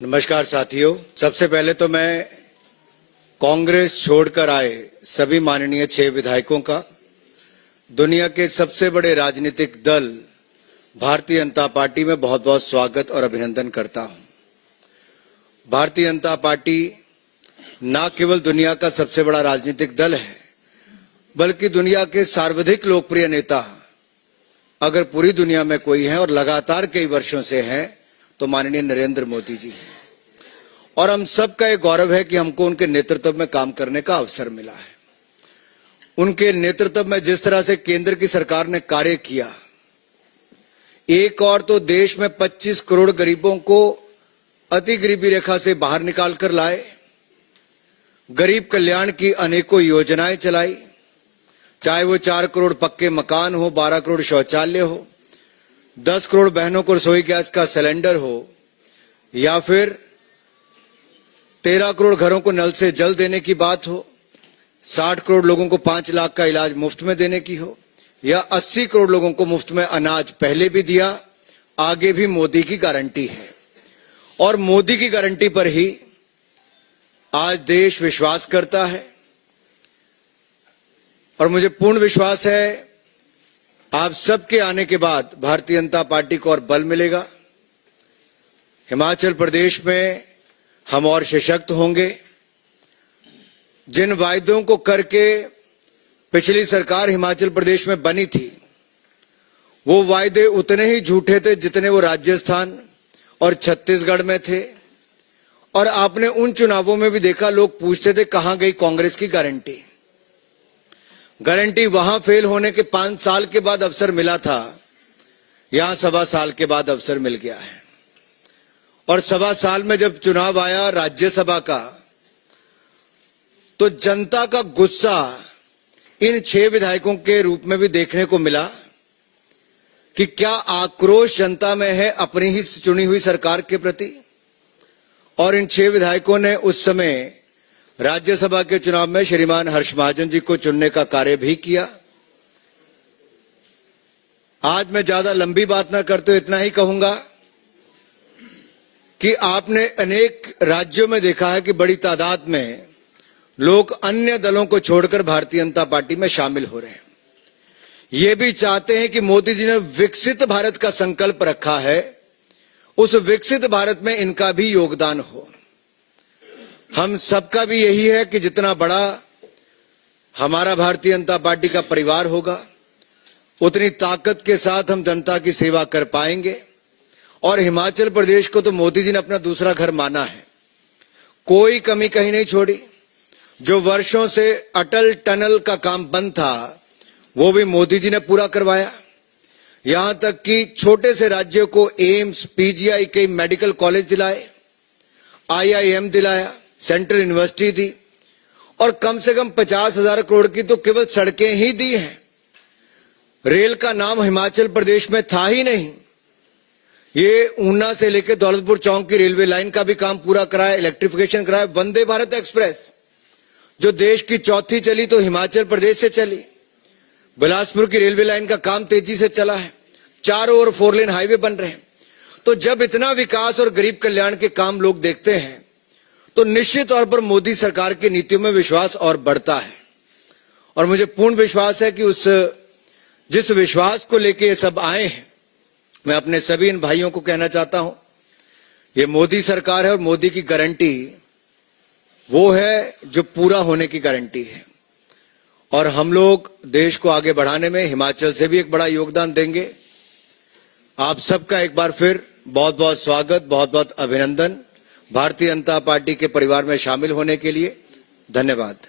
नमस्कार साथियों, सबसे पहले तो मैं कांग्रेस छोड़कर आए सभी माननीय 6 विधायकों का दुनिया के सबसे बड़े राजनीतिक दल भारतीय जनता पार्टी में बहुत बहुत स्वागत और अभिनंदन करता हूं। भारतीय जनता पार्टी न केवल दुनिया का सबसे बड़ा राजनीतिक दल है, बल्कि दुनिया के सर्वाधिक लोकप्रिय नेता अगर पूरी दुनिया में कोई है और लगातार कई वर्षों से है तो माननीय नरेंद्र मोदी जी हैं। और हम सबका एक गौरव है कि हमको उनके नेतृत्व में काम करने का अवसर मिला है। उनके नेतृत्व में जिस तरह से केंद्र की सरकार ने कार्य किया, एक और तो देश में 25 करोड़ गरीबों को अति गरीबी रेखा से बाहर निकाल कर लाए, गरीब कल्याण की अनेकों योजनाएं चलाई, चाहे वो 4 करोड़ पक्के मकान हो, 12 करोड़ शौचालय हो, 10 करोड़ बहनों को रसोई गैस का सिलेंडर हो, या फिर 13 करोड़ घरों को नल से जल देने की बात हो, 60 करोड़ लोगों को 5 लाख का इलाज मुफ्त में देने की हो, या 80 करोड़ लोगों को मुफ्त में अनाज पहले भी दिया, आगे भी मोदी की गारंटी है। और मोदी की गारंटी पर ही आज देश विश्वास करता है और मुझे पूर्ण विश्वास है आप सबके आने के बाद भारतीय जनता पार्टी को और बल मिलेगा। हिमाचल प्रदेश में हम और सशक्त होंगे। जिन वायदों को करके पिछली सरकार हिमाचल प्रदेश में बनी थी, वो वायदे उतने ही झूठे थे जितने वो राजस्थान और छत्तीसगढ़ में थे। और आपने उन चुनावों में भी देखा, लोग पूछते थे कहां गई कांग्रेस की गारंटी। गारंटी वहां फेल होने के 5 साल के बाद अवसर मिला था, यहां 1.25 साल के बाद अवसर मिल गया है। और 1.25 साल में जब चुनाव आया राज्यसभा का, तो जनता का गुस्सा इन 6 विधायकों के रूप में भी देखने को मिला कि क्या आक्रोश जनता में है अपनी ही चुनी हुई सरकार के प्रति। और इन 6 विधायकों ने उस समय राज्यसभा के चुनाव में श्रीमान हर्ष महाजन जी को चुनने का कार्य भी किया। आज मैं ज्यादा लंबी बात ना करते हुए इतना ही कहूंगा कि आपने अनेक राज्यों में देखा है कि बड़ी तादाद में लोग अन्य दलों को छोड़कर भारतीय जनता पार्टी में शामिल हो रहे हैं। ये भी चाहते हैं कि मोदी जी ने विकसित भारत का संकल्प रखा है, उस विकसित भारत में इनका भी योगदान हो। हम सबका भी यही है कि जितना बड़ा हमारा भारतीय जनता पार्टी का परिवार होगा, उतनी ताकत के साथ हम जनता की सेवा कर पाएंगे। और हिमाचल प्रदेश को तो मोदी जी ने अपना दूसरा घर माना है, कोई कमी कहीं नहीं छोड़ी। जो वर्षों से अटल टनल का काम बंद था, वो भी मोदी जी ने पूरा करवाया। यहां तक कि छोटे से राज्यों को एम्स, पीजीआई के मेडिकल कॉलेज दिलाए, IIM दिलाया, सेंट्रल यूनिवर्सिटी दी, और कम से कम 50,000 करोड़ की तो केवल सड़कें ही दी हैं। रेल का नाम हिमाचल प्रदेश में था ही नहीं। ये ऊना से लेकर दौलतपुर चौक की रेलवे लाइन का भी काम पूरा कराया, इलेक्ट्रिफिकेशन कराया। वंदे भारत एक्सप्रेस जो देश की चौथी चली तो हिमाचल प्रदेश से चली। बिलासपुर की रेलवे लाइन का काम तेजी से चला है, चारों ओर 4 लेन हाईवे बन रहे हैं। तो जब इतना विकास और गरीब कल्याण के काम लोग देखते हैं, तो निश्चित तौर पर मोदी सरकार की नीतियों में विश्वास और बढ़ता है। और मुझे पूर्ण विश्वास है कि जिस विश्वास को लेके ये सब आए हैं, मैं अपने सभी इन भाइयों को कहना चाहता हूं, ये मोदी सरकार है और मोदी की गारंटी वो है जो पूरा होने की गारंटी है। और हम लोग देश को आगे बढ़ाने में हिमाचल से भी एक बड़ा योगदान देंगे। आप सबका एक बार फिर बहुत बहुत स्वागत, बहुत बहुत अभिनंदन भारतीय जनता पार्टी के परिवार में शामिल होने के लिए। धन्यवाद।